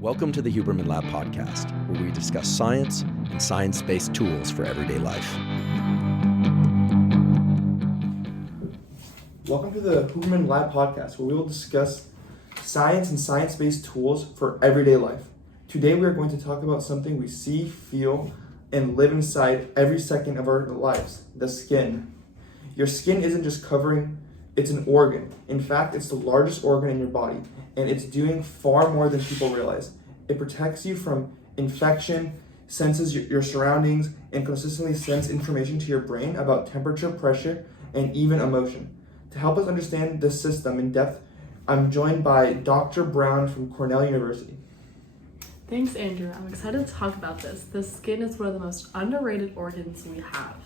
Welcome to the Huberman Lab podcast, where we discuss science and science-based tools for everyday life. Welcome to the Huberman Lab podcast, where we will discuss science and science-based tools for everyday life. Today we are going to talk about something we see, feel, and live inside every second of our lives, the skin. Your skin isn't just covering, it's an organ. In fact, it's the largest organ in your body, and it's doing far more than people realize. It protects you from infection, senses your surroundings, and consistently sends information to your brain about temperature, pressure, and even emotion. To help us understand this system in depth, I'm joined by Dr. Brown from Cornell University. Thanks, Andrew. I'm excited to talk about this. The skin is one of the most underrated organs we have.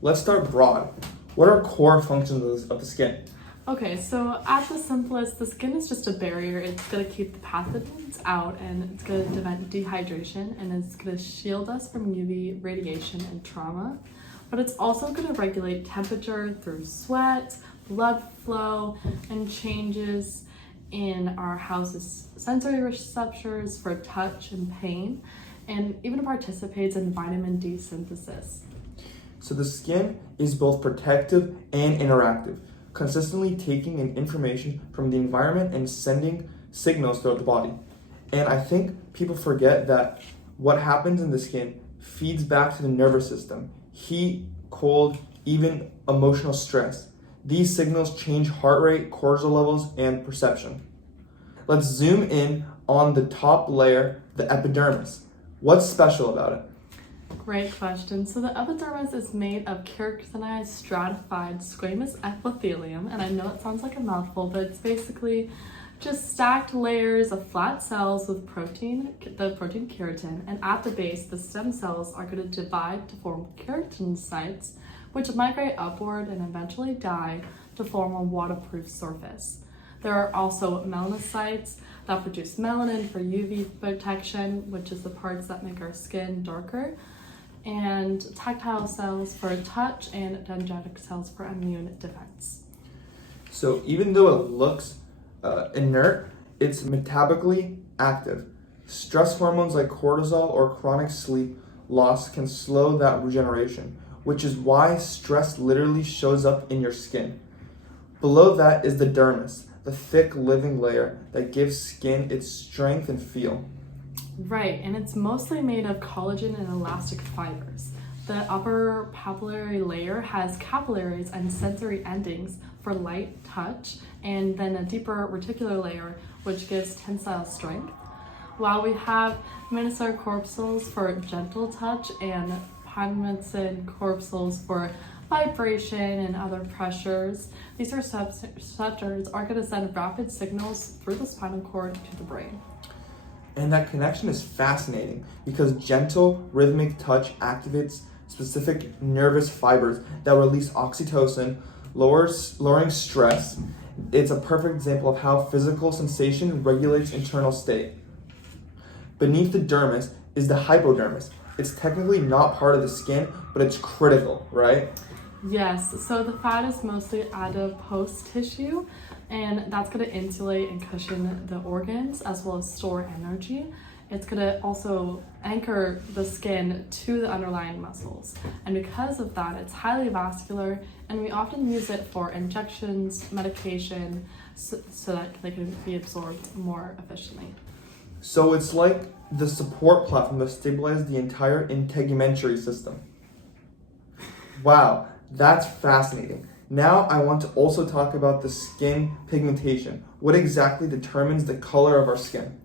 Let's start broad. What are core functions of the skin? Okay, so at the simplest, the skin is just a barrier. It's going to keep the pathogens out, and it's going to prevent dehydration, and it's going to shield us from UV radiation and trauma. But it's also going to regulate temperature through sweat, blood flow, and changes in our house's sensory receptors for touch and pain, and even participates in vitamin D synthesis. So the skin is both protective and interactive, consistently taking in information from the environment and sending signals throughout the body. And I think people forget that what happens in the skin feeds back to the nervous system, heat, cold, even emotional stress. These signals change heart rate, cortisol levels, and perception. Let's zoom in on the top layer, the epidermis. What's special about it? Great question. So the epidermis is made of keratinized stratified squamous epithelium, and I know it sounds like a mouthful, but it's basically just stacked layers of flat cells with the protein keratin, and at the base, the stem cells are going to divide to form keratinocytes, which migrate upward and eventually die to form a waterproof surface. There are also melanocytes that produce melanin for UV protection, which is the parts that make our skin darker, and tactile cells for touch, and dendritic cells for immune defense. So even though it looks inert, it's metabolically active. Stress hormones like cortisol or chronic sleep loss can slow that regeneration, which is why stress literally shows up in your skin. Below that is the dermis, the thick living layer that gives skin its strength and feel. Right, and it's mostly made of collagen and elastic fibers. The upper papillary layer has capillaries and sensory endings for light touch, and then a deeper reticular layer which gives tensile strength. While we have metacarpals for gentle touch and palmicin corpuscles for vibration and other pressures, these receptors are going to send rapid signals through the spinal cord to the brain. And that connection is fascinating because gentle, rhythmic touch activates specific nervous fibers that release oxytocin, lowering stress. It's a perfect example of how physical sensation regulates internal state. Beneath the dermis is the hypodermis. It's technically not part of the skin, but it's critical, right? Yes, so the fat is mostly adipose tissue, and that's going to insulate and cushion the organs as well as store energy. It's going to also anchor the skin to the underlying muscles. And because of that, it's highly vascular, and we often use it for injections, medication, so that they can be absorbed more efficiently. So it's like the support platform that stabilizes the entire integumentary system. Wow, that's fascinating. Now I want to also talk about the skin pigmentation. What exactly determines the color of our skin?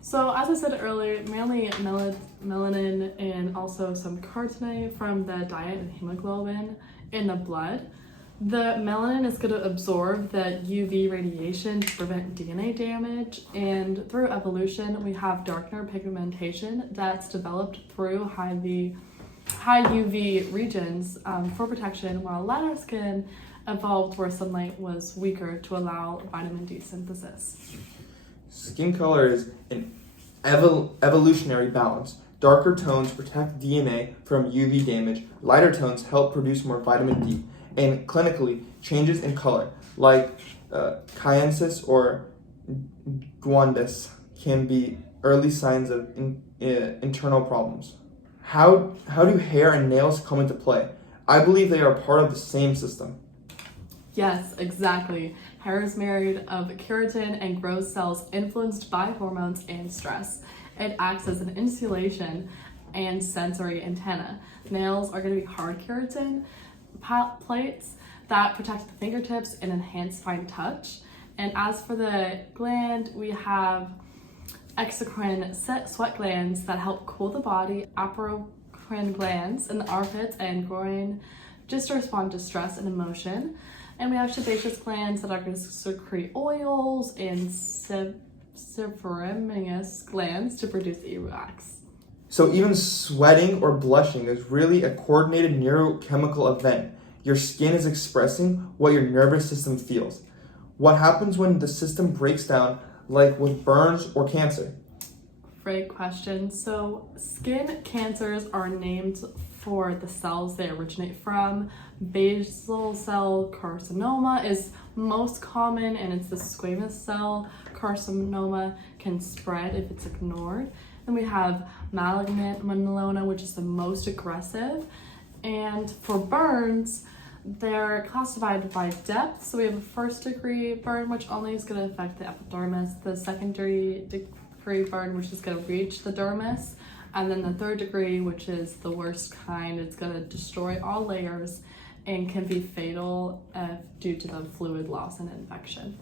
So as I said earlier, mainly melanin and also some carotenoid from the diet and hemoglobin in the blood. The melanin is going to absorb the UV radiation to prevent DNA damage, and through evolution we have darker pigmentation that's developed through high UV regions for protection, while lighter skin evolved where sunlight was weaker to allow vitamin D synthesis. Skin color is an evolutionary balance. Darker tones protect DNA from UV damage. Lighter tones help produce more vitamin D. And clinically, changes in color, like cyansis or jaundice, can be early signs of internal problems. How do hair and nails come into play? I believe they are part of the same system. Yes, exactly. Hair is made of keratin and grows cells influenced by hormones and stress. It acts as an insulation and sensory antenna. Nails are going to be hard keratin plates that protect the fingertips and enhance fine touch. And as for the gland, we have exocrine sweat glands that help cool the body, apocrine glands in the armpits and groin just to respond to stress and emotion. And we have sebaceous glands that are going to secrete oils, and severominous glands to produce earwax. So even sweating or blushing is really a coordinated neurochemical event. Your skin is expressing what your nervous system feels. What happens when the system breaks down, like with burns or cancer? Great question. So skin cancers are named for the cells they originate from. Basal cell carcinoma is most common, and it's the squamous cell carcinoma can spread if it's ignored. Then we have malignant melanoma, which is the most aggressive. And for burns, they're classified by depth. So we have a first degree burn, which only is going to affect the epidermis, the secondary degree burn, which is going to reach the dermis, and then the third degree, which is the worst kind, it's going to destroy all layers and can be fatal due to the fluid loss and infection.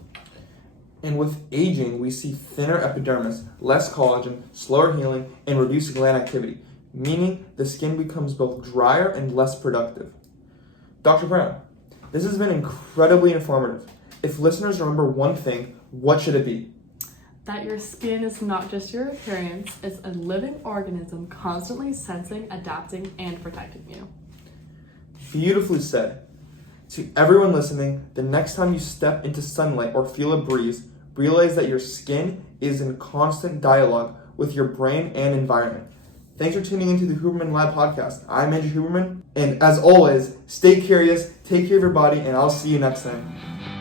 And with aging, we see thinner epidermis, less collagen, slower healing, and reduced gland activity, meaning the skin becomes both drier and less productive. Dr. Brown, this has been incredibly informative. If listeners remember one thing, what should it be? That your skin is not just your appearance, it's a living organism constantly sensing, adapting, and protecting you. Beautifully said. To everyone listening, the next time you step into sunlight or feel a breeze, realize that your skin is in constant dialogue with your brain and environment. Thanks for tuning into the Huberman Lab podcast. I'm Andrew Huberman, and as always, stay curious, take care of your body, and I'll see you next time.